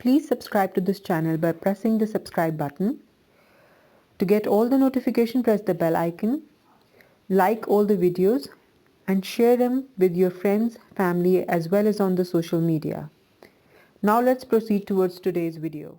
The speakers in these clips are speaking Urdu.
Please subscribe to this channel by pressing the subscribe button. To get all the notification, press the bell icon, like all the videos and share them with your friends, family as well as on the social media. Now let's proceed towards today's video.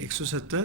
170।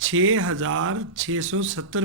6,670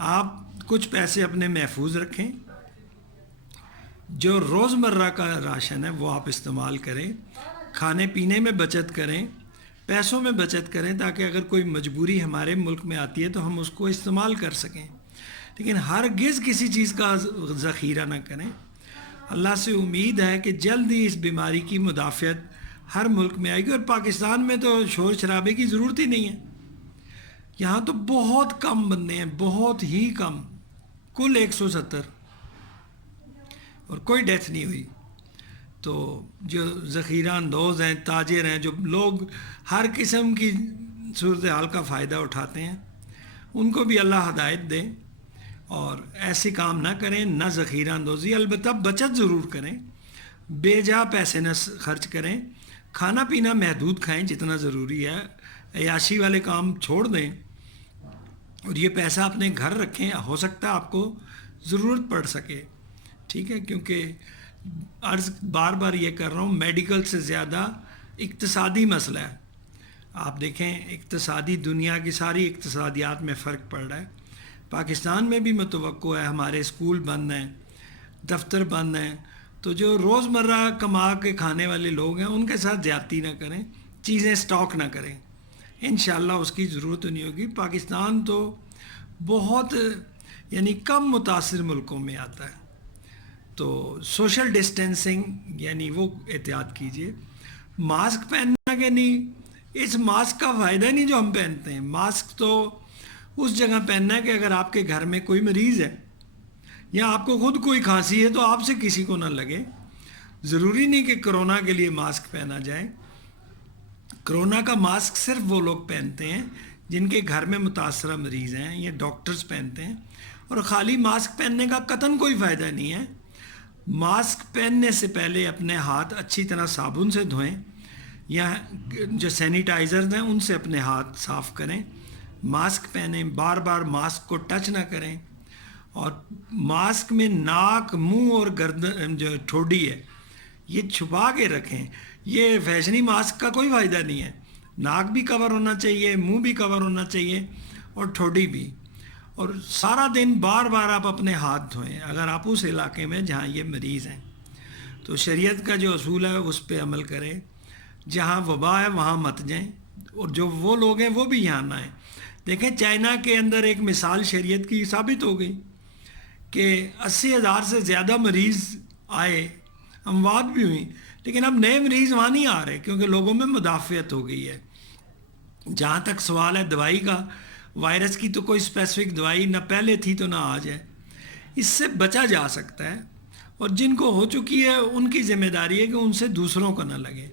آپ کچھ پیسے اپنے محفوظ رکھیں، جو روزمرہ کا راشن ہے وہ آپ استعمال کریں، کھانے پینے میں بچت کریں، پیسوں میں بچت کریں، تاکہ اگر کوئی مجبوری ہمارے ملک میں آتی ہے تو ہم اس کو استعمال کر سکیں، لیکن ہرگز کسی چیز کا ذخیرہ نہ کریں۔ اللہ سے امید ہے کہ جلد ہی اس بیماری کی مدافعت ہر ملک میں آئے گی، اور پاکستان میں تو شور شرابے کی ضرورت ہی نہیں ہے، یہاں تو بہت کم بندے ہیں، بہت ہی کم، کل 170، اور کوئی ڈیتھ نہیں ہوئی۔ تو جو ذخیرہ اندوز ہیں، تاجر ہیں، جو لوگ ہر قسم کی صورتحال کا فائدہ اٹھاتے ہیں، ان کو بھی اللہ ہدایت دے اور ایسے کام نہ کریں، نہ ذخیرہ اندوزی، البتہ بچت ضرور کریں، بے جا پیسے نہ خرچ کریں، کھانا پینا محدود کھائیں جتنا ضروری ہے، عیاشی والے کام چھوڑ دیں، اور یہ پیسہ اپنے گھر رکھیں، ہو سکتا ہے آپ کو ضرورت پڑ سکے، ٹھیک ہے؟ کیونکہ عرض بار بار یہ کر رہا ہوں، میڈیکل سے زیادہ اقتصادی مسئلہ ہے۔ آپ دیکھیں اقتصادی، دنیا کی ساری اقتصادیات میں فرق پڑ رہا ہے، پاکستان میں بھی متوقع ہے، ہمارے اسکول بند ہیں، دفتر بند ہیں، تو جو روزمرہ کما کے کھانے والے لوگ ہیں ان کے ساتھ زیادتی نہ کریں، چیزیں سٹاک نہ کریں، انشاءاللہ اس کی ضرورت نہیں ہوگی۔ پاکستان تو بہت یعنی کم متاثر ملکوں میں آتا ہے، تو سوشل ڈسٹینسنگ یعنی وہ احتیاط کیجئے۔ ماسک پہننا کہ نہیں، اس ماسک کا فائدہ نہیں جو ہم پہنتے ہیں، ماسک تو اس جگہ پہننا ہے کہ اگر آپ کے گھر میں کوئی مریض ہے یا آپ کو خود کوئی کھانسی ہے تو آپ سے کسی کو نہ لگے، ضروری نہیں کہ کرونا کے لیے ماسک پہنا جائے۔ کرونا کا ماسک صرف وہ لوگ پہنتے ہیں جن کے گھر میں متاثرہ مریض ہیں، یہ ڈاکٹرز پہنتے ہیں، اور خالی ماسک پہننے کا قطعاً کوئی فائدہ نہیں ہے۔ ماسک پہننے سے پہلے اپنے ہاتھ اچھی طرح صابن سے دھوئیں، یا جو سینیٹائزرز ہیں ان سے اپنے ہاتھ صاف کریں، ماسک پہنیں، بار بار ماسک کو ٹچ نہ کریں، اور ماسک میں ناک، منہ اور گردن جو ٹھوڈی ہے یہ چھپا کے رکھیں۔ یہ فیشنی ماسک کا کوئی فائدہ نہیں ہے، ناک بھی کور ہونا چاہیے، منہ بھی کور ہونا چاہیے، اور ٹھوڈی بھی، اور سارا دن بار بار آپ اپنے ہاتھ دھوئیں اگر آپ اس علاقے میں جہاں یہ مریض ہیں۔ تو شریعت کا جو اصول ہے اس پہ عمل کریں، جہاں وبا ہے وہاں مت جائیں، اور جو وہ لوگ ہیں وہ بھی یہاں نہ آئیں۔ دیکھیں چائنا کے اندر ایک مثال شریعت کی ثابت ہو گئی کہ 80,000 سے زیادہ مریض آئے، اموات بھی ہوئیں، لیکن اب نئے مریض وہاں نہیں آ رہے کیونکہ لوگوں میں مدافعت ہو گئی ہے۔ جہاں تک سوال ہے دوائی کا، وائرس کی تو کوئی اسپیسیفک دوائی نہ پہلے تھی تو نہ آج ہے، اس سے بچا جا سکتا ہے، اور جن کو ہو چکی ہے ان کی ذمہ داری ہے کہ ان سے دوسروں کو نہ لگے۔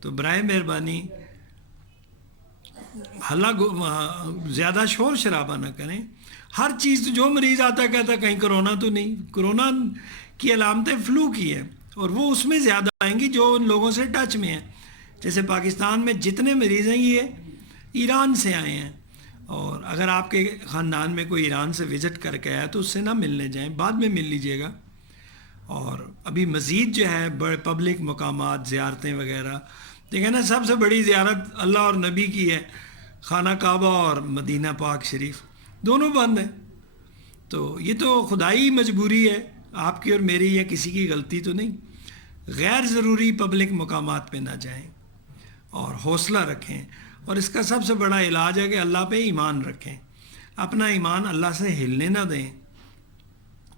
تو برائے مہربانی ہلا زیادہ شور شرابہ نہ کریں۔ ہر چیز جو مریض آتا ہے کہتا ہے کہیں کرونا تو نہیں، کرونا کی علامتیں فلو کی ہیں، اور وہ اس میں زیادہ آئیں گی جو ان لوگوں سے ٹچ میں ہیں۔ جیسے پاکستان میں جتنے مریض ہیں یہ ایران سے آئے ہیں، اور اگر آپ کے خاندان میں کوئی ایران سے وزٹ کر کے آیا تو اس سے نہ ملنے جائیں، بعد میں مل لیجئے گا۔ اور ابھی مزید جو ہے بڑے پبلک مقامات، زیارتیں وغیرہ، دیکھیں نا، سب سے بڑی زیارت اللہ اور نبی کی ہے، خانہ کعبہ اور مدینہ پاک شریف، دونوں بند ہیں۔ تو یہ تو خدائی مجبوری ہے، آپ کی اور میری یا کسی کی غلطی تو نہیں۔ غیر ضروری پبلک مقامات پہ نہ جائیں، اور حوصلہ رکھیں، اور اس کا سب سے بڑا علاج ہے کہ اللہ پہ ایمان رکھیں، اپنا ایمان اللہ سے ہلنے نہ دیں،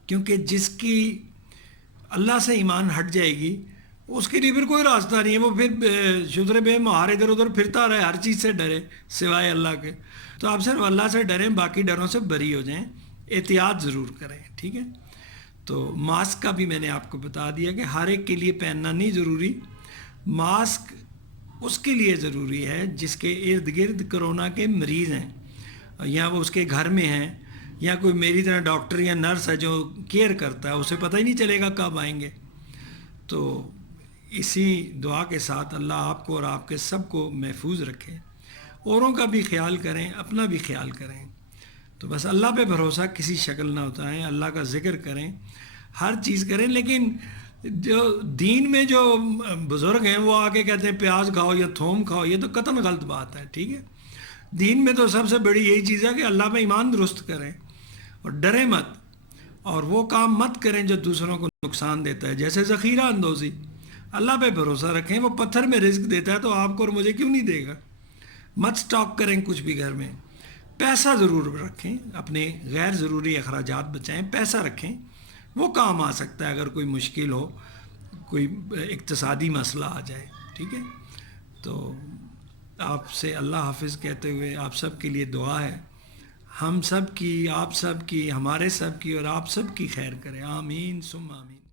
کیونکہ جس کی اللہ سے ایمان ہٹ جائے گی اس کے لیے پھر کوئی راستہ نہیں ہے، وہ پھر شدر بے مہار ادھر ادھر پھرتا رہے، ہر چیز سے ڈرے سوائے اللہ کے۔ تو آپ صرف اللہ سے ڈریں، باقی ڈروں سے بری ہو جائیں، احتیاط ضرور کریں، ٹھیک ہے؟ تو ماسک کا بھی میں نے آپ کو بتا دیا کہ ہر ایک کے لیے پہننا نہیں ضروری، ماسک اس کے لیے ضروری ہے جس کے ارد گرد کرونا کے مریض ہیں، یا وہ اس کے گھر میں ہیں، یا کوئی میری طرح ڈاکٹر یا نرس ہے جو کیئر کرتا ہے، اسے پتہ ہی نہیں چلے گا کب آئیں گے۔ تو اسی دعا کے ساتھ اللہ آپ کو اور آپ کے سب کو محفوظ رکھے، اوروں کا بھی خیال کریں، اپنا بھی خیال کریں۔ تو بس اللہ پہ بھروسہ کسی شکل نہ ہوتا ہے، اللہ کا ذکر کریں، ہر چیز کریں، لیکن جو دین میں جو بزرگ ہیں وہ آ کے کہتے ہیں پیاز کھاؤ یا تھوم کھاؤ، یہ تو قطعاً غلط بات ہے، ٹھیک ہے؟ دین میں تو سب سے بڑی یہی چیز ہے کہ اللہ پہ ایمان درست کریں، اور ڈرے مت، اور وہ کام مت کریں جو دوسروں کو نقصان دیتا ہے، جیسے ذخیرہ اندوزی۔ اللہ پہ بھروسہ رکھیں، وہ پتھر میں رزق دیتا ہے تو آپ کو اور مجھے کیوں نہیں دے گا۔ مت سٹاک کریں کچھ بھی گھر میں۔ پیسہ ضرور رکھیں، اپنے غیر ضروری اخراجات بچائیں، پیسہ رکھیں، وہ کام آ سکتا ہے اگر کوئی مشکل ہو، کوئی اقتصادی مسئلہ آ جائے، ٹھیک ہے۔ تو آپ سے اللہ حافظ کہتے ہوئے آپ سب کے لیے دعا ہے، ہم سب کی، آپ سب کی، ہمارے سب کی اور آپ سب کی خیر کرے، آمین ثم آمین۔